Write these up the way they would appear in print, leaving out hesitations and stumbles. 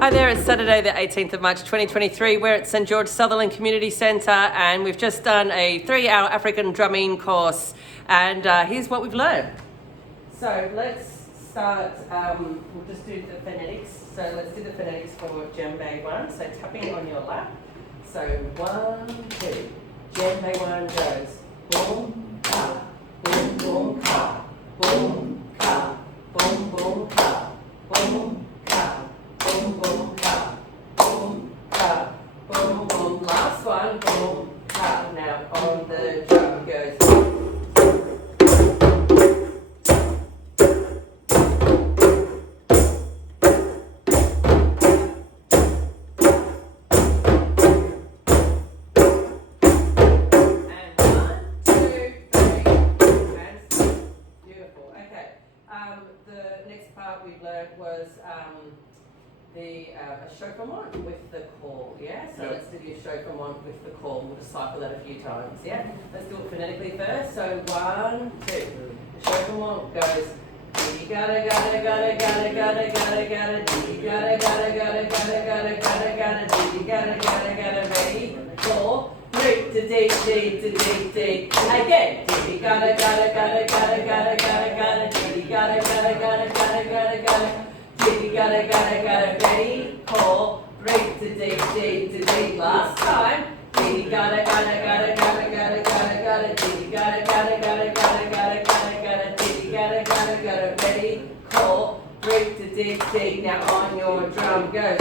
Hi there, it's Saturday the 18th of March 2023. We're at St George Sutherland Community Centre and we've just done a 3-hour African drumming course, and here's what we've learned. So let's start, we'll just do the phonetics. So let's do the phonetics for djembe 1. So tapping on your lap. So 1, 2. Djembe 1 goes boom, ka, boom, boom, ka, boom, ka, boom, boom, ka, boom, ka, boom, boom, ka, boom, ka, boom, boom. Last one, boom, ka. Now on the drum goes. The next part we learned was a chauffement with the call, yeah? So let's do the chauffement with the call. We'll just cycle that a few times, yeah? Let's do it phonetically first. So 1, 2. The chauffement goes dee gotta gotta gotta gotta gotta gotta gotta dee gotta gotta gotta gotta gotta gotta gotta dee gotta gotta gotta. Ready? 4, 3 to dee dee to dee dee. Again. Dee gotta gotta gotta gotta gotta gotta gotta dee gotta gotta gotta gotta gotta gotta dee gotta gotta gotta. Ready? 4, 3 to dee dee to dee. Last time. Dee gotta gotta gotta gotta gotta gotta gotta dee gotta gotta gotta gotta gotta gotta gotta dee gotta gotta gotta. Ready? Call. 3 to dee dee. Now on your drum go.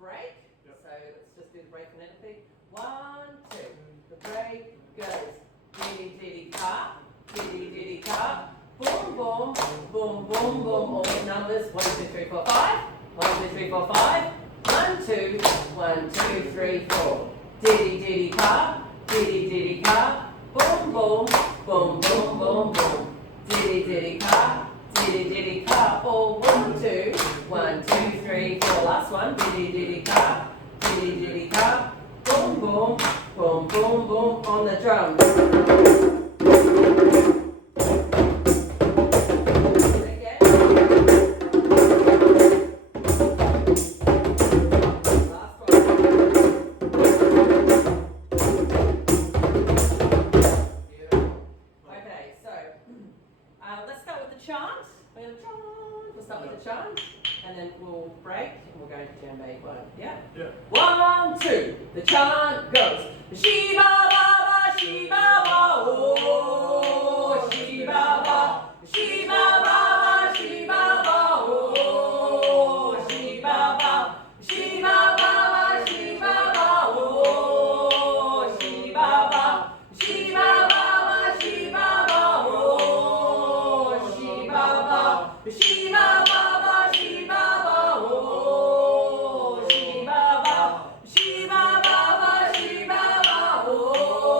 Break. Yep. So let's just do the break phonetically. 1, 2. The break goes diddy diddy ka, diddy diddy ka, boom boom, boom boom boom. All the numbers 1, 2, 3, 4, 5. 1, 2, 3, 4, 5. 1, 2, 1, 2, 3, 4. Diddy diddy ka, diddy diddy ka, boom boom, boom boom boom boom. Diddy diddy ka. Diddy diddy ka, all 1, 2, 1, 2, 3, 4. Last one, diddy diddy ka, diddy diddy ka, boom boom, boom boom boom on the drums. Again. Last one. Beautiful. Okay, so let's start with the chant. We'll start with the chant, and then we'll break, and we'll go into djembe 1. Yeah? Yeah. 1, 2. The chant goes. Shiva Baba, Shiva Baba, oh, Shiva Baba, Shiva Baba, Shiva Baba, oh, Shiva Baba, Shiva Baba, Shiva Baba, oh, Shiva Baba, Shiva Baba, Shiva Baba, oh, Shiva Baba, Shiva Baba, Shiva Baba, oh, Shiva Baba, Shiva Baba, Shiva Baba, oh.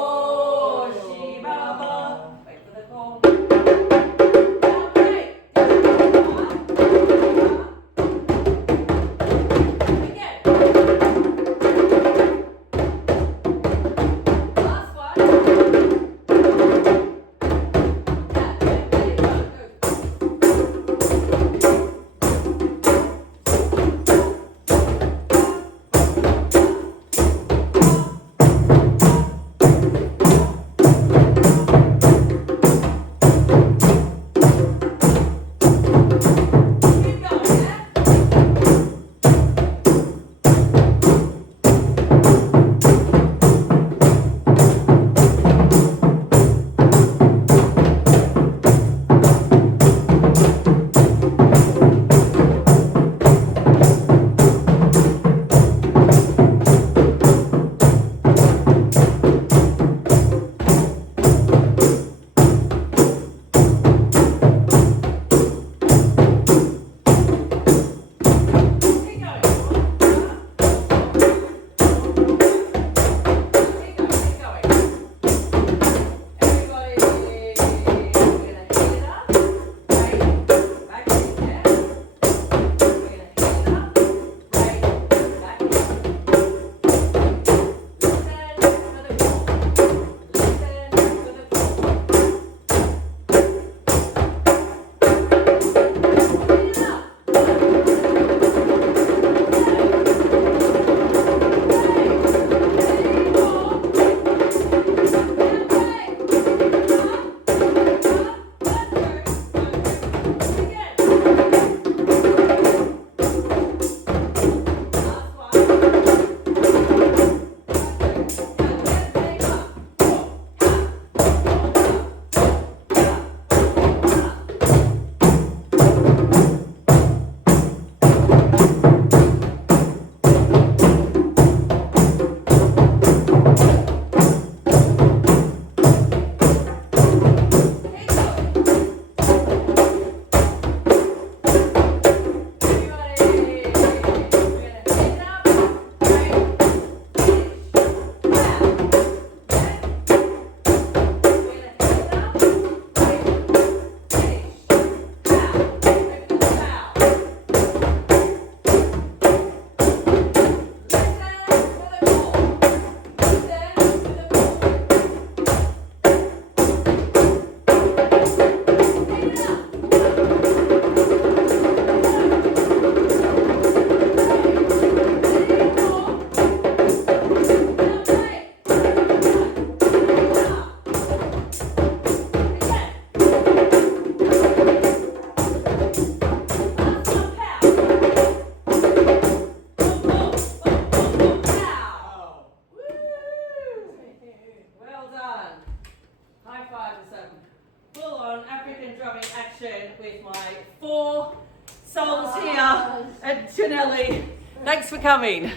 second drumming action with my 4 souls here at Jannali. Thanks for coming.